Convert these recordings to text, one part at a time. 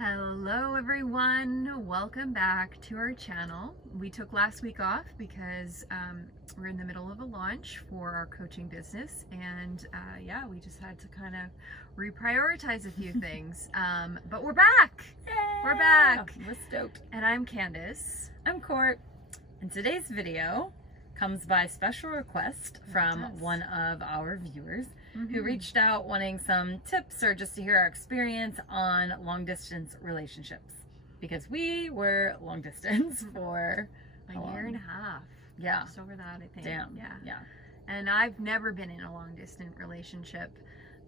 Hello everyone, welcome back to our channel. We took last week off because we're in the middle of a launch for our coaching business, and yeah, we just had to kind of reprioritize a few things, but we're back! Yay! We're back! We're stoked. And I'm Candice. I'm Court. And today's video comes by special request from one of our viewers who reached out wanting some tips or just to hear our experience on long distance relationships, because we were long distance for a year and a half. Yeah. Just over that, I think. Damn. Yeah. And I've never been in a long distance relationship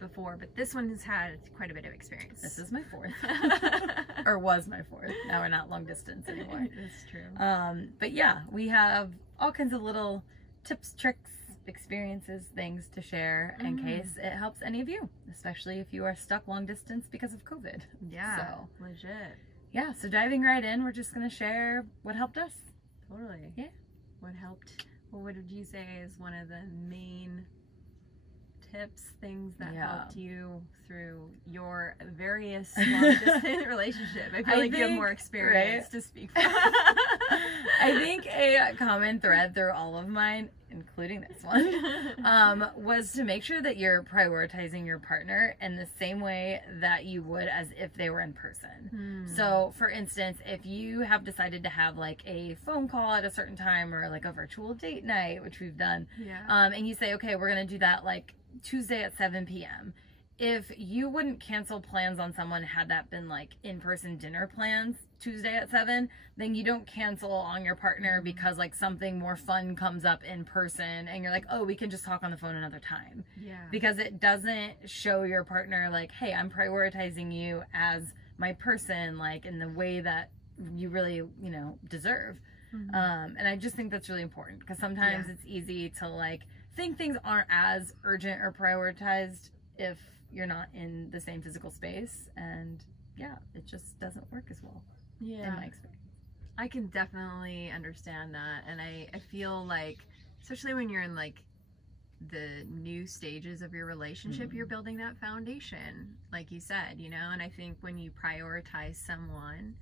before, but this one has had quite a bit of experience. This is my fourth. Or was my fourth. Now we're not long distance anymore. That's true. But yeah, we have all kinds of little tips, tricks, experiences, things to share in case it helps any of you, especially if you are stuck long distance because of COVID. Yeah, so legit. Yeah, so diving right in, we're just going to share what helped us. Totally. Yeah. What helped, what would you say is one of the main tips, things that helped you through your various long-distance relationship? I feel like you have more experience to speak from. I think a common thread through all of mine, including this one, was to make sure that you're prioritizing your partner in the same way that you would as if they were in person. So, for instance, if you have decided to have like a phone call at a certain time or like a virtual date night, which we've done, and you say, okay, we're going to do that like Tuesday at 7 p.m. If you wouldn't cancel plans on someone had that been like in-person dinner plans Tuesday at 7, then you don't cancel on your partner because like something more fun comes up in person and you're like, oh, we can just talk on the phone another time. Yeah. Because it doesn't show your partner like, hey, I'm prioritizing you as my person, like in the way that you really, you know, deserve. And I just think that's really important because sometimes it's easy to like think things aren't as urgent or prioritized if you're not in the same physical space, and yeah, it just doesn't work as well in my experience. I can definitely understand that, and I feel like, especially when you're in like the new stages of your relationship, you're building that foundation, like you said, you know. And I think when you prioritize someone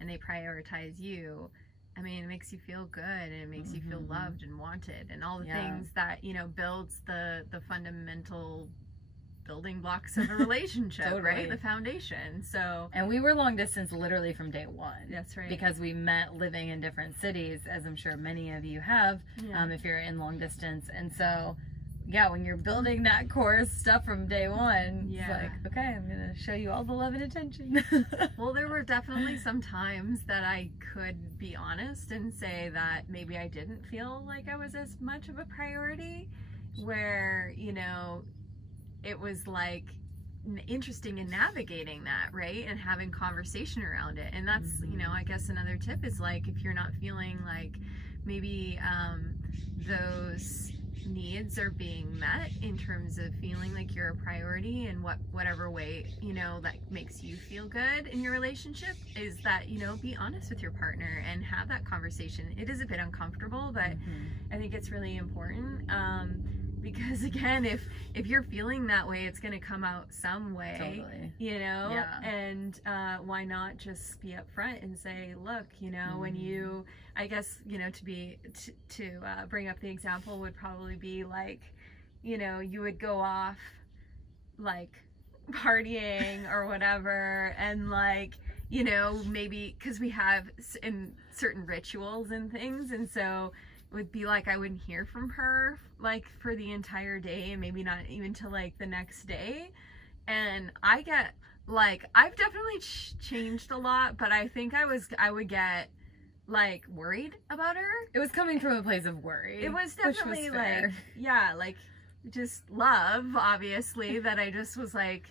and they prioritize you, I mean, it makes you feel good, and it makes you feel loved and wanted, and all the things that, you know, builds the fundamental building blocks of a relationship, right? The foundation. So, and we were long distance literally from day one. That's right. Because we met living in different cities, as I'm sure many of you have, if you're in long distance. And so, yeah, when you're building that core stuff from day one, it's like, okay, I'm gonna show you all the love and attention. Well, there were definitely some times that I could be honest and say that maybe I didn't feel like I was as much of a priority, where, you know, it was like interesting in navigating that, right? And having conversation around it. And that's, you know, I guess another tip is like, if you're not feeling like maybe those needs are being met in terms of feeling like you're a priority in whatever way, you know, that makes you feel good in your relationship, is that, you know, be honest with your partner and have that conversation. It is a bit uncomfortable, but I think it's really important. Because again, if you're feeling that way, it's going to come out some way, you know, and why not just be upfront and say, look, you know, when you, I guess, you know, to bring up the example would probably be like, you know, you would go off like partying or whatever, and like, you know, maybe because we have in certain rituals and things, and so would be like I wouldn't hear from her like for the entire day, and maybe not even till like the next day. And I get like, I've definitely changed a lot, but I think I would get like worried about her. It was coming from a place of worry. It was definitely like, yeah, like just love, obviously, that I just was like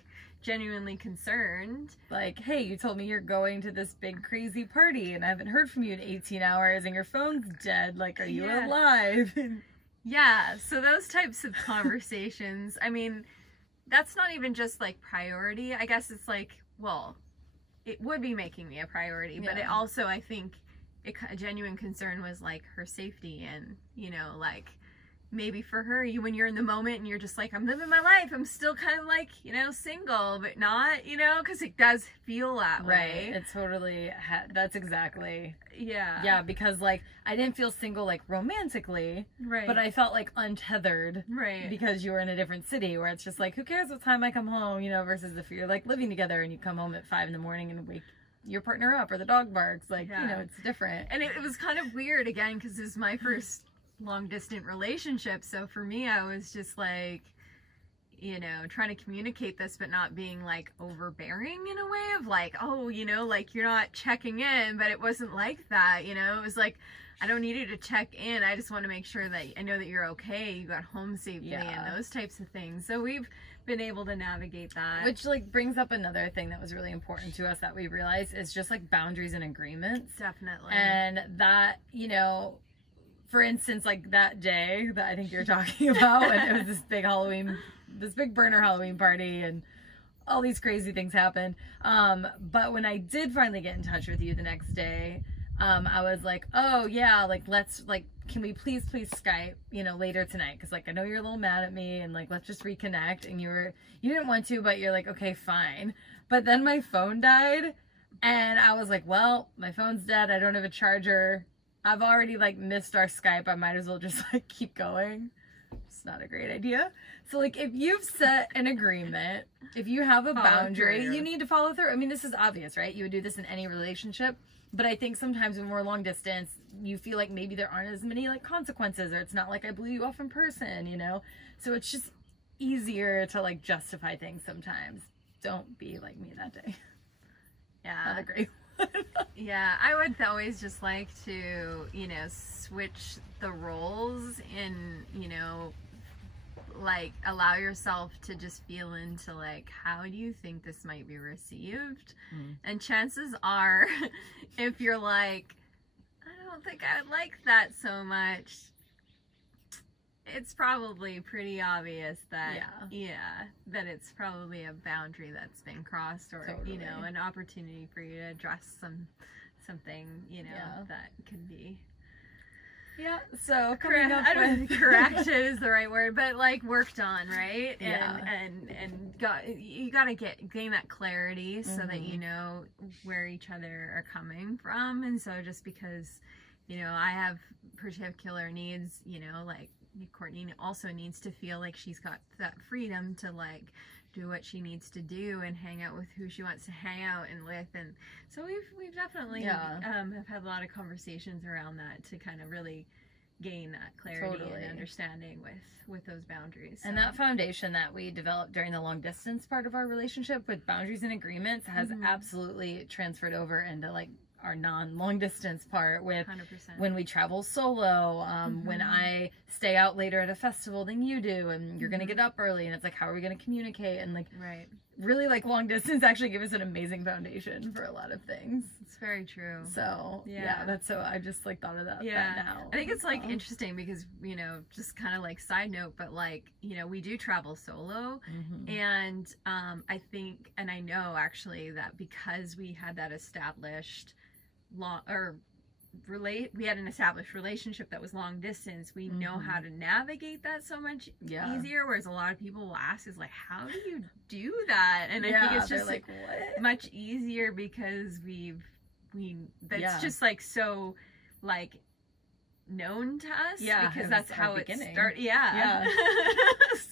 genuinely concerned. Like, hey, you told me you're going to this big crazy party and I haven't heard from you in 18 hours and your phone's dead. Like, are you alive? Yeah, so those types of conversations, I mean, that's not even just like priority. I guess it's like, well, it would be making me a priority, but it also, I think, a genuine concern was like her safety, and, you know, like, maybe for her, when you're in the moment and you're just like, I'm living my life, I'm still kind of like, you know, single, but not, you know, because it does feel that way. Right. It totally, that's exactly. Yeah. Yeah, because like, I didn't feel single like romantically, Right. but I felt like untethered. Right. Because you were in a different city where it's just like, who cares what time I come home, you know, versus if you're like living together and you come home at 5 a.m. and wake your partner up or the dog barks, like, you know, it's different. And it was kind of weird again, because it was my first long distance relationship, so for me I was just like, you know, trying to communicate this but not being like overbearing in a way of like, oh, you know, like you're not checking in, but it wasn't like that, you know. It was like, I don't need you to check in, I just want to make sure that I know that you're okay, you got home safely, and those types of things. So we've been able to navigate that, which like brings up another thing that was really important to us that we realized is just like boundaries and agreements. Definitely. And that, you know, for instance, like that day that I think you're talking about, when it was this big burner Halloween party and all these crazy things happened. But when I did finally get in touch with you the next day, I was like, oh yeah, like let's like, can we please Skype, you know, later tonight? Cause like, I know you're a little mad at me and like, let's just reconnect. And you didn't want to, but you're like, okay, fine. But then my phone died and I was like, well, my phone's dead. I don't have a charger. I've already like missed our Skype. I might as well just like keep going. It's not a great idea. So like if you've set an agreement, if you have a boundary, you need to follow through. I mean, this is obvious, right? You would do this in any relationship. But I think sometimes when we're long distance, you feel like maybe there aren't as many like consequences, or it's not like I blew you off in person, you know? So it's just easier to like justify things sometimes. Don't be like me that day. Yeah. Not a great one. Yeah, I would always just like to, you know, switch the roles and, you know, like allow yourself to just feel into like, how do you think this might be received? And chances are, if you're like, I don't think I would like that so much, it's probably pretty obvious that that it's probably a boundary that's been crossed, or you know, an opportunity for you to address something, you know, that could be so correct. I don't think corrected is the right word, but like worked on, right? You gotta gain that clarity so that you know where each other are coming from. And so just because, you know, I have particular needs, you know, like Courtney also needs to feel like she's got that freedom to like do what she needs to do and hang out with who she wants to hang out and with. And so we've definitely have had a lot of conversations around that to kind of really gain that clarity and understanding with those boundaries. And that foundation that we developed during the long distance part of our relationship with boundaries and agreements has absolutely transferred over into like our non-long distance part with 100%. When we travel solo, when I stay out later at a festival than you do, and you're gonna get up early, and it's like, how are we gonna communicate? And like, really, like long distance actually gives us an amazing foundation for a lot of things. It's very true. So that's so I just like thought of that now. I think it's like interesting because, you know, just kind of like side note, but like, you know, we do travel solo, and I think, and I know actually that because we had that established we had an established relationship that was long distance, we know how to navigate that so much easier, whereas a lot of people will ask is like, how do you do that? And I think it's just like much easier because that's just like so like known to us, because that's how it started.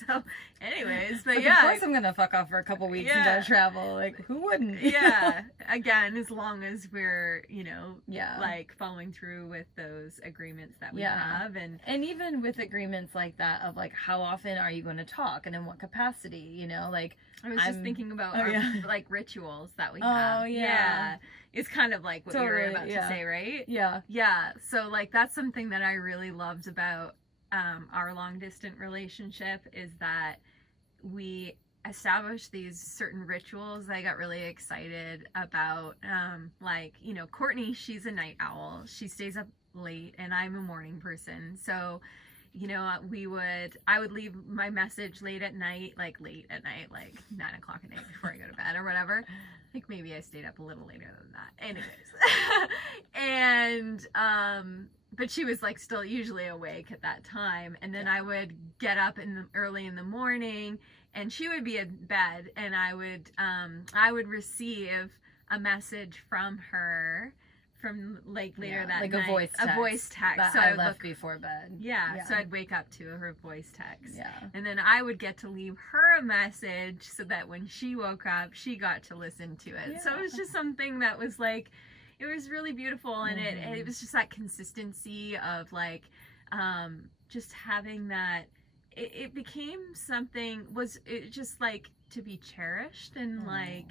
So anyways, but of course I'm gonna fuck off for a couple weeks and go travel, like who wouldn't? Again, as long as we're, you know, like following through with those agreements that we have, and even with agreements like that of like, how often are you going to talk and in what capacity, you know, like I was just thinking about our, like rituals that we have. It's kind of like what you were about to say, right? So like that's something that I really loved about our long distance relationship, is that we established these certain rituals. I got really excited about like, you know, Courtney, she's a night owl, she stays up late, and I'm a morning person. So, you know, I would leave my message late at night, like 9 o'clock at night before I go to bed or whatever. I think maybe I stayed up a little later than that. Anyways. And but she was like still usually awake at that time. And then I would get up early in the morning, and she would be in bed, and I would receive a message from her from like later that like night. A voice text. So I left before bed. Yeah, so I'd wake up to her voice text. Yeah. And then I would get to leave her a message so that when she woke up, she got to listen to it. Yeah. So it was just something that was like, it was really beautiful, and it was just that consistency of like just having that. It became something, it just like to be cherished, and like,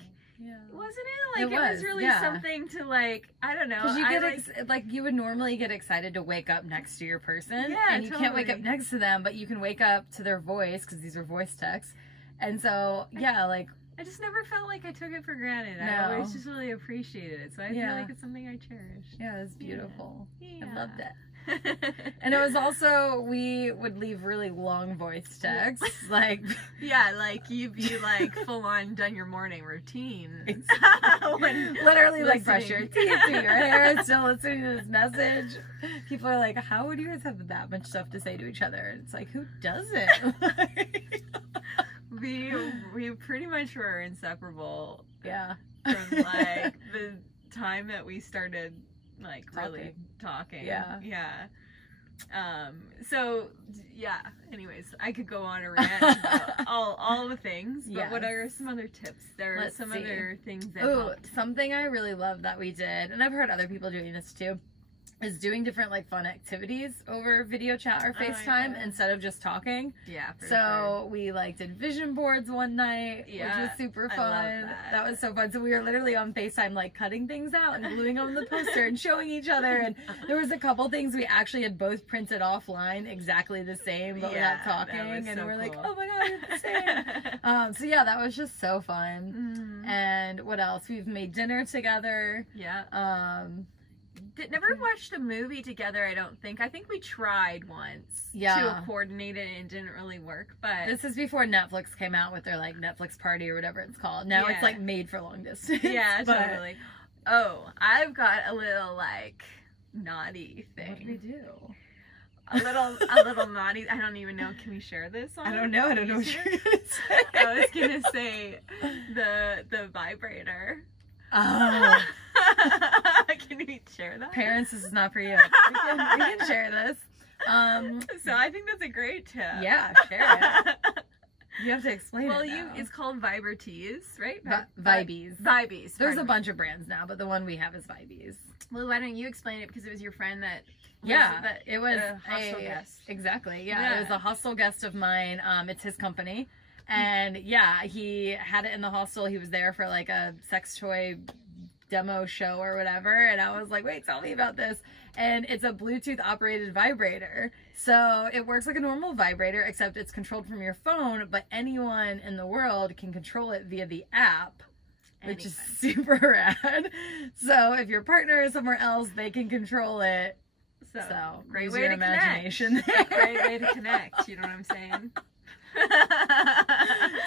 wasn't it? Like, it was really something to like, I don't know. Because you get like you would normally get excited to wake up next to your person, and you can't wake up next to them, but you can wake up to their voice because these are voice texts, and so like. I just never felt like I took it for granted. No. I always just really appreciated it. So I feel like it's something I cherish. Yeah, it's beautiful. Yeah. I loved it. And it was also, we would leave really long voice texts. Like, yeah, like you'd be like full on done your morning routine. Literally like brush your teeth, do your hair, still listening to this message. People are like, how would you guys have that much stuff to say to each other? And it's like, who doesn't? We pretty much were inseparable. Yeah. From like the time that we started like really talking. Yeah. Yeah. So yeah. Anyways, I could go on a rant about all the things. But what are some other tips? There are some other things that helped. Something I really love that we did, and I've heard other people doing this too, is doing different like fun activities over video chat or FaceTime instead of just talking. Yeah, for so we like did vision boards one night, which was super fun. I love that was so fun. So we were literally on FaceTime like cutting things out and gluing on the poster and showing each other, and there was a couple things we actually had both printed offline exactly the same but without talking, and we're like, oh my god, you're the same. So yeah, that was just so fun. And what else? We've made dinner together. Never watched a movie together, I don't think. I think we tried once to coordinate it, and it didn't really work. But this is before Netflix came out with their like Netflix party or whatever it's called. Now it's like made for long distance. Yeah, totally. Oh, I've got a little like naughty thing. What do we do? A little naughty. I don't even know. Can we share this on? I don't know. I don't know what you're gonna say. I was gonna say the vibrator. Oh. Can we share that? Parents, this is not for you. We can share this. So I think that's a great tip. Yeah, share it. You have to explain it now. It's called Vibertees, right? Vibees. Vibees. There's a bunch of brands now, but the one we have is Vibees. Well, why don't you explain it, because it was your friend that... it was a hostel guest. Exactly, yeah. It was a hostel guest of mine. It's his company. And yeah, he had it in the hostel. He was there for like a sex toy demo show or whatever, and I was like, wait, tell me about this. And it's a Bluetooth operated vibrator, so it works like a normal vibrator, except it's controlled from your phone, but anyone in the world can control it via the app, which is super rad. So if your partner is somewhere else, they can control it. So great way to imagination connect. Great way to connect, you know what I'm saying?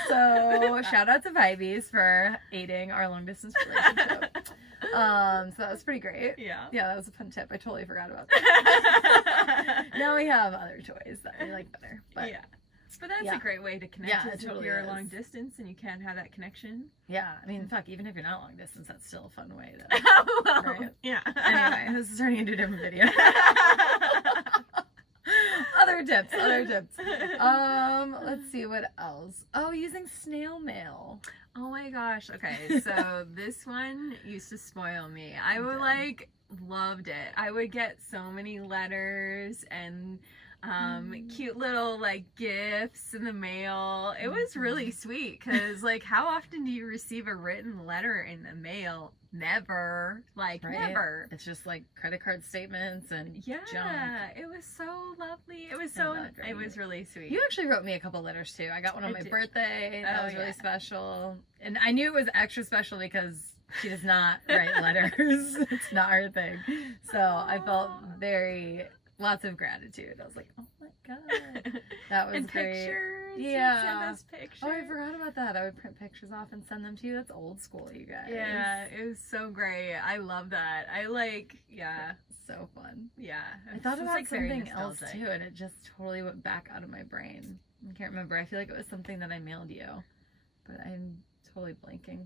So shout out to Vibees for aiding our long distance relationship. So that was pretty great. Yeah, that was a fun tip. I totally forgot about that. Now we have other toys that we like better. But but that's a great way to connect. Yeah, it totally you're is. long distance and you can't have that connection. Yeah, I mean, fuck, even if you're not long distance, that's still a fun way to. Right? Yeah. Anyway, this is turning into a different video. Other tips. Let's see what else. Oh, using snail mail. Oh my gosh. Okay, so this one used to spoil me. I would like loved it. I would get so many letters and cute little like gifts in the mail. It was really sweet, because like, how often do you receive a written letter in the mail? Never. Like, never. It's just like credit card statements and junk. It was so lovely. It was really sweet. You actually wrote me a couple letters too. I got one on my birthday. That was really special. And I knew it was extra special because she does not write letters. It's not her thing. So I felt lots of gratitude. I was like, oh my god, that was great. Pictures. Yeah. Send us pictures. Oh, I forgot about that. I would print pictures off and send them to you. That's old school, you guys. Yeah, it was so great. I love that. I like, so fun. Yeah. I thought It's, about like, very something else nostalgic. too, and it just totally went back out of my brain. I can't remember. I feel like it was something that I mailed you, but I'm totally blanking.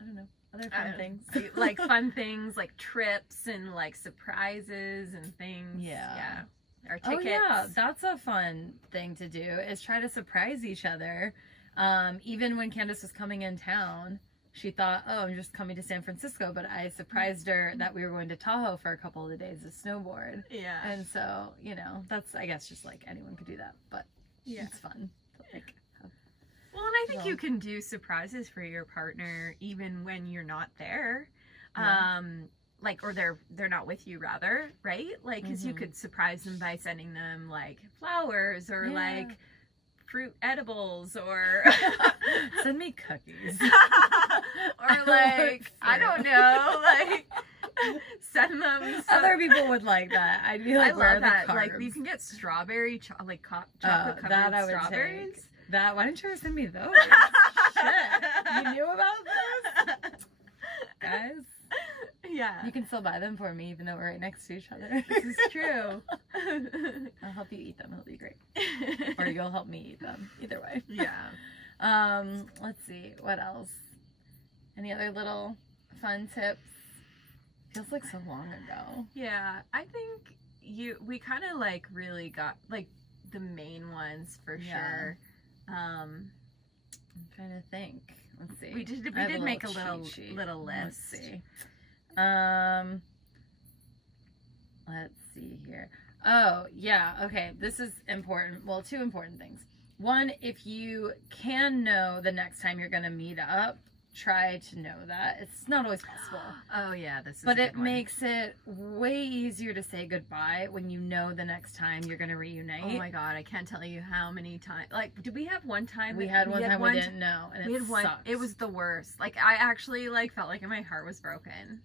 I don't know. Other fun things. Like fun things, like trips and like surprises and things. Yeah. Or tickets. Oh yeah, that's a fun thing to do, is try to surprise each other. Even when Candice was coming in town, she thought, oh, I'm just coming to San Francisco, but I surprised her that we were going to Tahoe for a couple of the days to snowboard. Yeah. And so, you know, that's, I guess, just like anyone could do that, but it's fun. Like, well, and I think you can do surprises for your partner even when you're not there. Yeah. Like, or they're not with you, rather, right? Like, because you could surprise them by sending them like flowers or like fruit edibles or send me cookies or like I don't know, like send them other people would like that. I'd be like, I love that. Like, you can get strawberry chocolate covered strawberries. Take. That, why didn't you ever send me those? Shit, you knew about this, guys. Yeah, you can still buy them for me, even though we're right next to each other. This is true. I'll help you eat them. It'll be great. Or you'll help me eat them. Either way. Yeah. Let's see. What else? Any other little fun tips? Feels like so long ago. Yeah, I think we kind of like really got like the main ones for sure. I'm trying to think. Let's see. We did make a little list. Let's see. Let's see here. Oh, yeah. Okay. This is important. Well, two important things. One, if you can know the next time you're going to meet up, try to know that. It's not always possible. Oh, yeah. This is but it makes it way easier to say goodbye when you know the next time you're going to reunite. Oh, my God. I can't tell you how many times. Like, did we have one time? We had one time we didn't know. And it sucked. It was the worst. Like, I actually, like, felt like my heart was broken.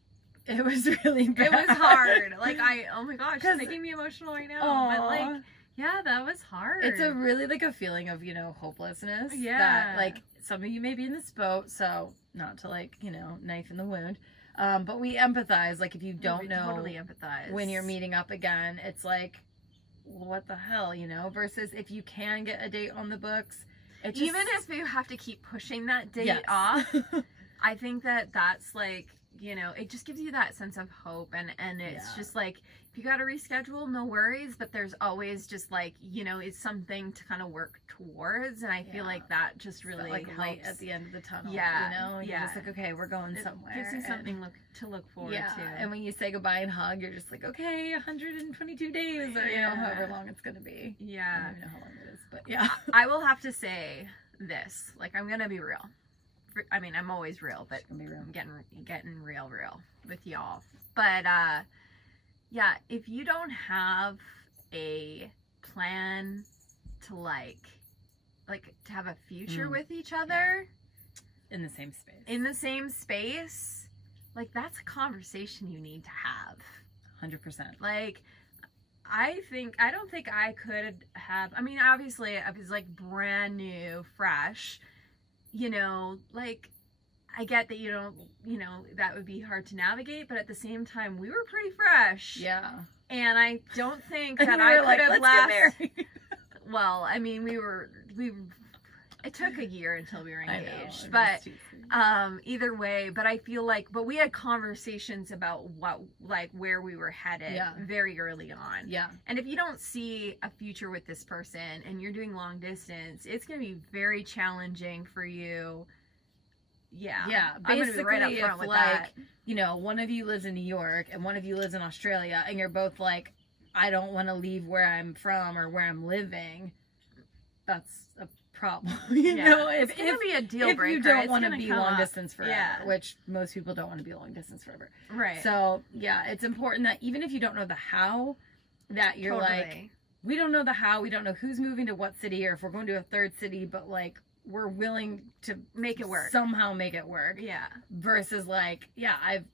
It was really bad. It was hard. Like, oh my gosh, it's making me emotional right now. Aww. But like, yeah, that was hard. It's a really like a feeling of, you know, hopelessness. Yeah. That like some of you may be in this boat, so not to like, you know, knife in the wound. But we empathize. Like if you don't know totally empathize when you're meeting up again, it's like, what the hell, you know? Versus if you can get a date on the books, it just, even if you have to keep pushing that date off, I think that's like, you know, it just gives you that sense of hope, and it's just like, if you got to reschedule, no worries, but there's always just like, you know, it's something to kind of work towards, and I feel like that just really like helps. Light at the end of the tunnel. Yeah, you know, you're just like, okay, we're going somewhere. Gives you something to look forward to. And when you say goodbye and hug, you're just like, okay, 122 days, or you know, however long it's gonna be. Yeah, I don't even know how long it is, but yeah. I will have to say this, like, I'm gonna be real. I mean, I'm always real, but I'm getting real with y'all. But yeah, if you don't have a plan to like to have a future with each other in the same space, like that's a conversation you need to have. 100%. Like, I don't think I could have. I mean, obviously, I was like brand new, fresh. You know, like, I get that you don't, you know, that would be hard to navigate, but at the same time, we were pretty fresh. Yeah. And I don't think that I could have lasted. Well, I mean, it took a year until we were engaged, but either way, but I feel like, but we had conversations about where we were headed very early on. Yeah. And if you don't see a future with this person and you're doing long distance, it's going to be very challenging for you. Yeah. Yeah. I'm going to be right up front with that. You know, one of you lives in New York and one of you lives in Australia, and you're both like, I don't want to leave where I'm from or where I'm living. That's a problem. You know, it's going to be a deal breaker. If you don't want to be long distance forever, which most people don't want to be long distance forever. Right. So, yeah, it's important that even if you don't know the how, that you're like, we don't know the how, we don't know who's moving to what city, or if we're going to a third city, but like, we're willing to make it work. Somehow make it work. Yeah. Versus like, yeah, I've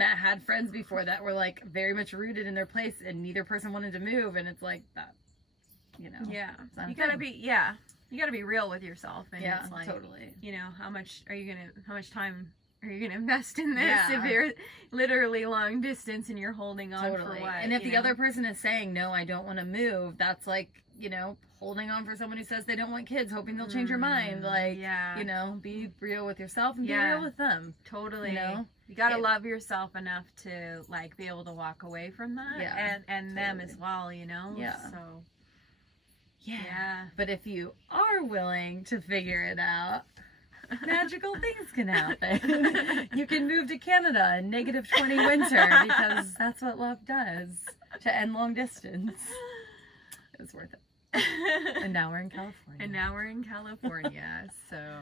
had friends before that were like very much rooted in their place and neither person wanted to move, and it's like that, you know. Yeah. You gotta be real with yourself, and it's like, totally. You know, how much time are you going to invest in this if you're literally long distance and you're holding on for what? And if the other person is saying, no, I don't want to move, that's like, you know, holding on for someone who says they don't want kids, hoping they'll change your mind. Like, you know, be real with yourself and be real with them. Totally. You know? You gotta love yourself enough to, like, be able to walk away from that. And them as well, you know? Yeah. So. Yeah. But if you are willing to figure it out, magical things can happen. You can move to Canada in -20 winter because that's what love does to end long distance. It was worth it. And now we're in California. So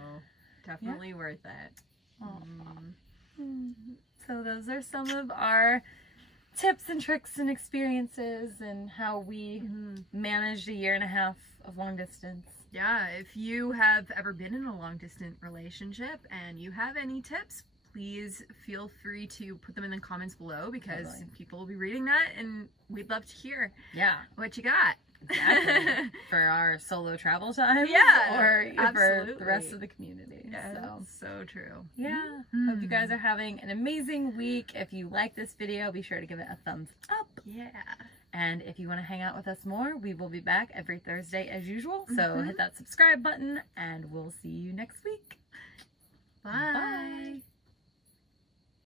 definitely worth it. So those are some of our tips and tricks and experiences and how we managed a 1.5 years of long distance. Yeah, if you have ever been in a long distance relationship and you have any tips, please feel free to put them in the comments below, because people will be reading that and we'd love to hear what you got. Exactly. For our solo travel time. Yeah. Or for the rest of the community. Yeah, so true. Yeah. Hope you guys are having an amazing week. If you like this video, be sure to give it a thumbs up. Yeah. And if you want to hang out with us more, we will be back every Thursday as usual. So hit that subscribe button and we'll see you next week. Bye.